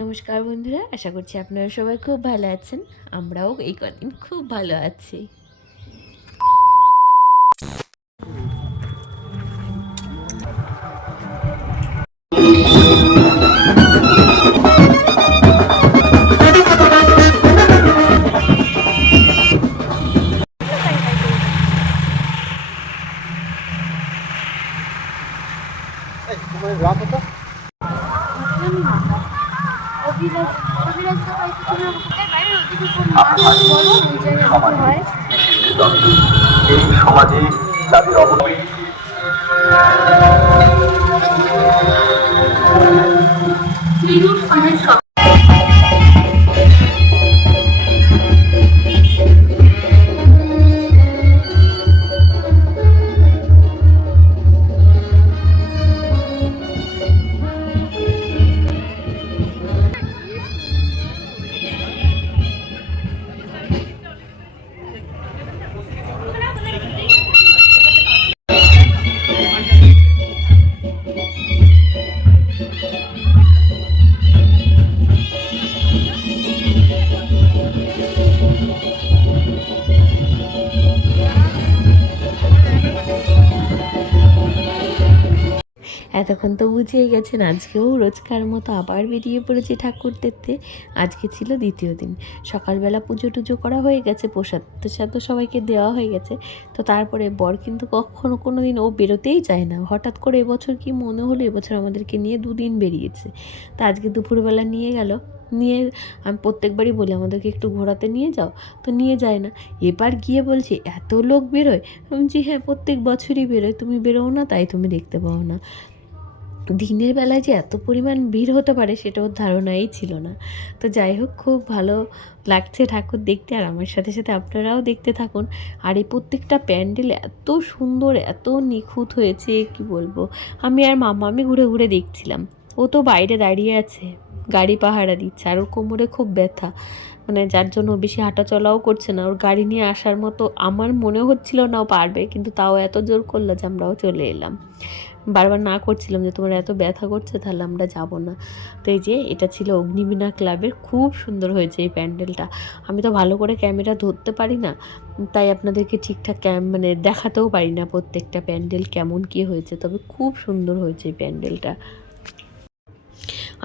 নমস্কার বন্ধুরা, আশা করছি আপনারা সবাই খুব ভালো আছেন। আমরাও এই কদিন খুব ভালো আছি। এই সমাজে তাদের অবদান এতক্ষণ তো বুঝিয়ে গেছেন, আজকেও রোজকার মতো আবার বেরিয়ে পড়েছি ঠাকুর দেখতে। আজকে ছিল দ্বিতীয় দিন। সকালবেলা পুজো টুজো করা হয়ে গেছে, প্রসাদ তোসাদ তো সবাইকে দেওয়া হয়ে গেছে। তো তারপরে বর কিন্তু কখনো কোনো দিন ও বেরোতেই চায় না। হঠাৎ করে এবছর কি মনে হলো, এবছর আমাদেরকে নিয়ে দুদিন বেরিয়েছে। তো আজকে দুপুরবেলা নিয়ে গেল। নিয়ে আমি প্রত্যেকবারই বলি আমাদেরকে একটু ঘোরাতে নিয়ে যাও, তো নিয়ে যায় না। এবার গিয়ে বলছে এত লোক বেরোয়। আমি বলছি হ্যাঁ, প্রত্যেক বছরই বেরোয়, তুমি বেরোও না তাই তুমি দেখতে পাও না। দিনের বেলায় যে এত পরিমাণ ভিড় হতে পারে সেটা ওর ধারণাই ছিল না। তো যাই হোক, খুব ভালো লাগছে ঠাকুর দেখতে, আর আমার সাথে সাথে আপনারাও দেখতে থাকুন। আর এই প্রত্যেকটা প্যান্ডেল এত সুন্দর, এত নিখুঁত হয়েছে কি বলবো। আমি ঘুরে ঘুরে দেখছিলাম। ও তো বাইরে দাঁড়িয়ে আছে, গাড়ি পাহারা দিচ্ছে, আর ওর কোমরে খুব ব্যথা, মানে যার জন্য বেশি হাঁটা চলাও করছে না। ওর গাড়ি নিয়ে আসার মতো আমার মনে হচ্ছিল না ও পারবে, কিন্তু তাও এত জোর করলো যে আমরাও চলে এলাম। বারবার না করছিলাম যে তোমার এত ব্যথা করছে, তাহলে আমরা যাব না। তো এই যে এটা ছিল অগ্নিবীণা ক্লাবের, খুব সুন্দর হয়েছে এই প্যান্ডেলটা। আমি তো ভালো করে ক্যামেরা ধরতে পারি না, তাই আপনাদেরকে ঠিকঠাক মানে দেখাতেও পারি না প্রত্যেকটা প্যান্ডেল কেমন কী হয়েছে, তবে খুব সুন্দর হয়েছে এই প্যান্ডেলটা।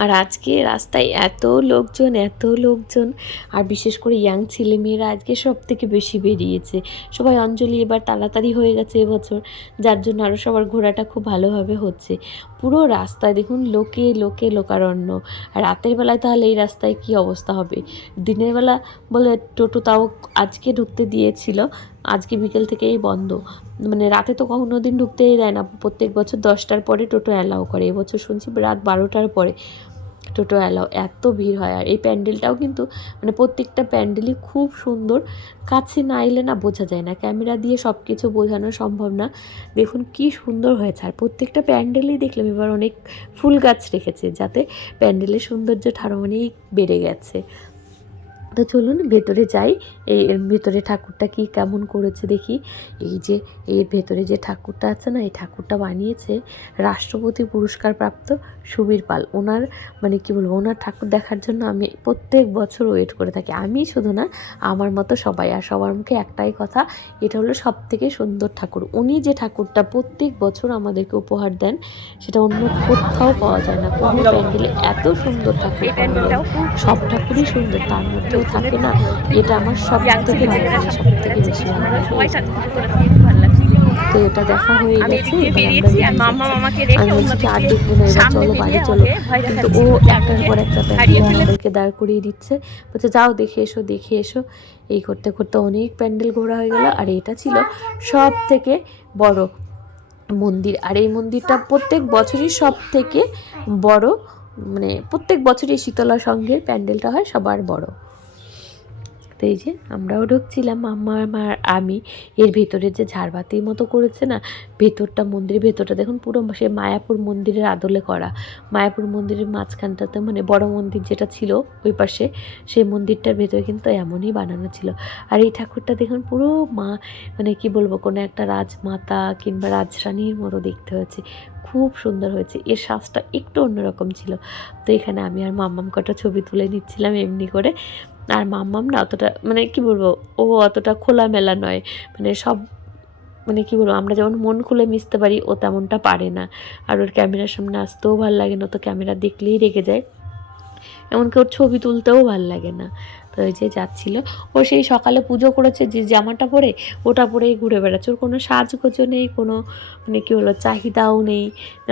আর আজকে রাস্তায় এত লোকজন, আর বিশেষ করে ইয়াং ছেলেমেয়েরা আজকে সব থেকে বেশি বেরিয়েছে। সবাই অঞ্জলি এবার তাড়াতাড়ি হয়ে গেছে এবছর, যার জন্য আরও সবার ঘোরাটা খুব ভালোভাবে হচ্ছে। পুরো রাস্তায় দেখুন লোকে লোকে লোকারণ্য। রাতের বেলায় তাহলে এই রাস্তায় কি অবস্থা হবে। দিনের বেলা বলে টোটো তাও আজকে ঢুকতে দিয়েছিল, আজকে বিকেল থেকেই বন্ধ। মানে রাতে তো কোনো দিন ঢুকতেই দেয় না, প্রত্যেক বছর 10টার পরে টোটো অ্যালাউ করে। এবছর শুনছি রাত 12টার পরে টোটো অ্যালাউ। এত ভিড় হয়। আর এই প্যান্ডেলটাও কিন্তু মানে প্রত্যেকটা প্যান্ডেলই খুব সুন্দর, কাছে না এলে না বোঝা যায় না, ক্যামেরা দিয়ে সব কিছু বোঝানো সম্ভব না। দেখুন কি সুন্দর হয়েছে। আর প্রত্যেকটা প্যান্ডেলেই দেখলাম এবার অনেক ফুল গাছ রেখেছে, যাতে প্যান্ডেলের সৌন্দর্যটা আরও অনেক বেড়ে গেছে। তো চলুন ভেতরে যাই, এর ভেতরে ঠাকুরটা কি কেমন করেছে দেখি। এই যে এর ভেতরে যে ঠাকুরটা আছে না, এই ঠাকুরটা বানিয়েছে রাষ্ট্রপতি পুরস্কার প্রাপ্ত সুবীর পাল। ওনার মানে কি বলবো, ওনার ঠাকুর দেখার জন্য আমি প্রত্যেক বছর ওয়েট করে থাকি। আমি শুধু না, আমার মতো সবাই। আর সবার মুখে একটাই কথা, এটা হলো সব থেকে সুন্দর ঠাকুর। উনি যে ঠাকুরটা প্রত্যেক বছর আমাদেরকে উপহার দেন, সেটা অন্য কোথাও পাওয়া যায় না। কোনো প্যান্ডেলে এত সুন্দর ঠাকুর পাওয়া যায়। সব ঠাকুরই সুন্দর, তার মধ্যেও থাকে না, এটা আমার সব থেকে ভালো লাগে, সব থেকে বেশি ভালো লাগে। তো এটা দেখা হয়ে গেছে, এবার আমরা আমি বলছি কি আর দেখবো না, এবার চলো বাড়ি চলো। কিন্তু ও একটার পর একটা প্যান্ডেল আমাদেরকে দাঁড় করিয়ে দিচ্ছে, বলছে যাও দেখে এসো দেখে এসো। এই করতে করতে অনেক প্যান্ডেল ঘোরা হয়ে গেল। আর এটা ছিল সব থেকে বড় মন্দির। আর এই মন্দিরটা প্রত্যেক বছরই সব থেকে বড়, মানে প্রত্যেক বছরই শীতলা সংঘের প্যান্ডেলটা হয় সবার বড়। তো এই যে আমরাও ঢুকছিলাম, আমার আমি। এর ভেতরে যে ঝাড়বাতির মতো করেছে না, ভেতরটা মন্দিরের ভেতরটা দেখুন পুরো সে মায়াপুর মন্দিরের আদলে করা। মায়াপুর মন্দিরের মাঝখানটাতে মানে বড় মন্দির যেটা ছিল ওই পাশে, সেই মন্দিরটার ভেতরে কিন্তু এমনই বানানো ছিল। আর এই ঠাকুরটা দেখুন পুরো মানে কি বলবো, কোনো একটা রাজমাতা কিংবা রাজরানীর মতো দেখতে হয়েছে, খুব সুন্দর হয়েছে। এর সাজটা একটু অন্যরকম ছিল। তো এখানে আমি আর মাম্মাম কটা ছবি তুলে নিচ্ছিলাম এমনি করে। আর মাম্মাম না অতটা মানে কি বলবো, ও অতটা খোলামেলা নয়, মানে সব মানে কি বলবো, আমরা যেমন মন খুলে মিশতে পারি ও তেমনটা পারে না। আর ওর ক্যামেরার সামনে আসতেও ভালো লাগে না, তো ক্যামেরা দেখলেই রেগে যায়, এমনকি ওর ছবি তুলতেও ভাল লাগে না। তো ওই যে যাচ্ছিল, ও সেই সকালে পুজো করেছে যে জামাটা পরে, ওটা পরেই ঘুরে বেড়াচ্ছে। ওর কোনো সাজগোজও নেই, কোনো মানে কী বলো চাহিদাও নেই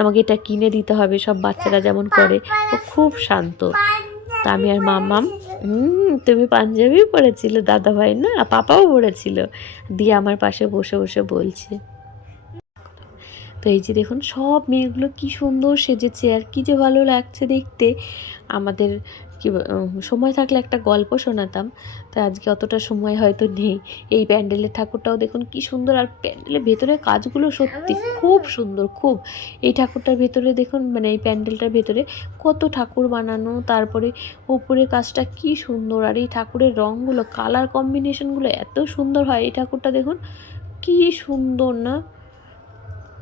আমাকে এটা কিনে দিতে হবে, সব বাচ্চারা যেমন করে। ও খুব শান্ত। তা আমি আর মাম্মাম, তুমি পাঞ্জাবি পরেছিলে দাদাভাই না, পাপাও পরেছিল, দিয়ে আমার পাশে বসে বসে বলছে। তো এই যে দেখুন সব মেয়েগুলো কি সুন্দর সেজেছে, আর কি যে ভালো লাগছে দেখতে। আমাদের কি সময় থাকলে একটা গল্প শোনাতাম, তো আজকে অতটা সময় হয়তো নেই। এই প্যান্ডেলের ঠাকুরটাও দেখুন কি সুন্দর, আর প্যান্ডেলের ভেতরে কাজগুলো সত্যি খুব সুন্দর, খুব। এই ঠাকুরটার ভেতরে দেখুন, মানে এই প্যান্ডেলটার ভেতরে কত ঠাকুর বানানো, তারপরে উপরের কাজটা কি সুন্দর, আর এই ঠাকুরের রঙগুলো, কালার কম্বিনেশনগুলো এত সুন্দর হয়। এই ঠাকুরটা দেখুন কি সুন্দর না,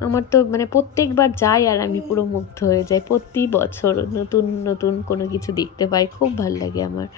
আমার তো মানে প্রত্যেকবার যাই আর আমি পুরো মুগ্ধ হয়ে যাই। প্রতি বছর নতুন নতুন কোনো কিছু দেখতে পাই, খুব ভাল লাগে আমার।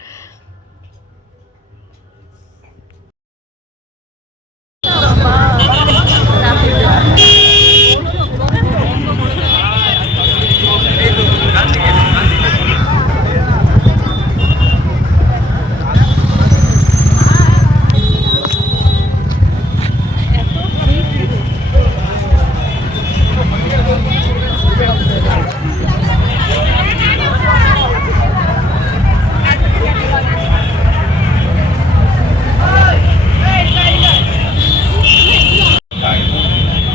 তাই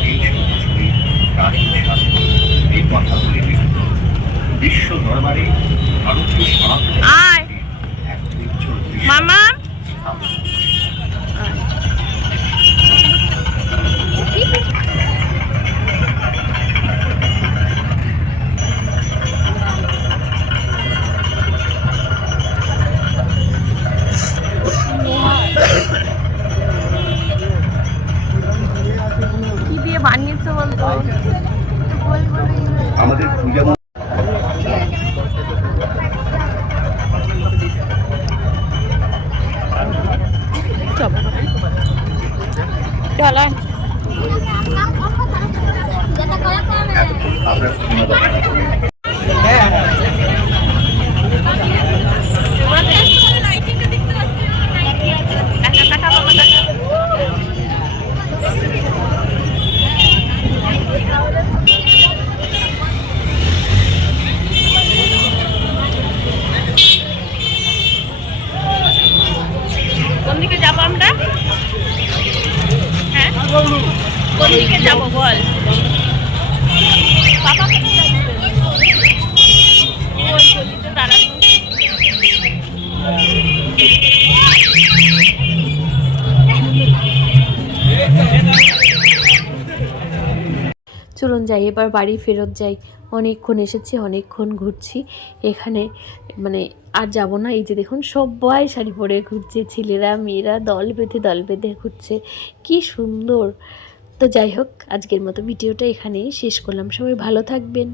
এই সবুজগুলি প্রাচীন শাস্ত্র এই কথাগুলি বিশ্ব দরবারে ভারতীয় সনাতন এক উজ্জ্বল মামা কি দিয়ে বানিয়েছো বলতো? আমাদের পূজা চলো আপনার ধন্যবাদ। কোন দিকে যাবো আমরা? হ্যাঁ কোন দিকে যাবো বল? পাপা ওই গলিতে দাঁড়ানো। চলুন যাই, এবার বাড়ি ফেরত যাই। অনেকক্ষণ এসেছি, অনেকক্ষণ ঘুরছি এখানে, মানে আর যাব না। এই যে দেখুন সবাই শাড়ি পরে ঘুরছে, ছেলেরা মেয়েরা দল বেঁধে ঘুরছে, কি সুন্দর। তো যাই হোক, আজকের মতো ভিডিওটা এখানেই শেষ করলাম। সবাই ভালো থাকবেন।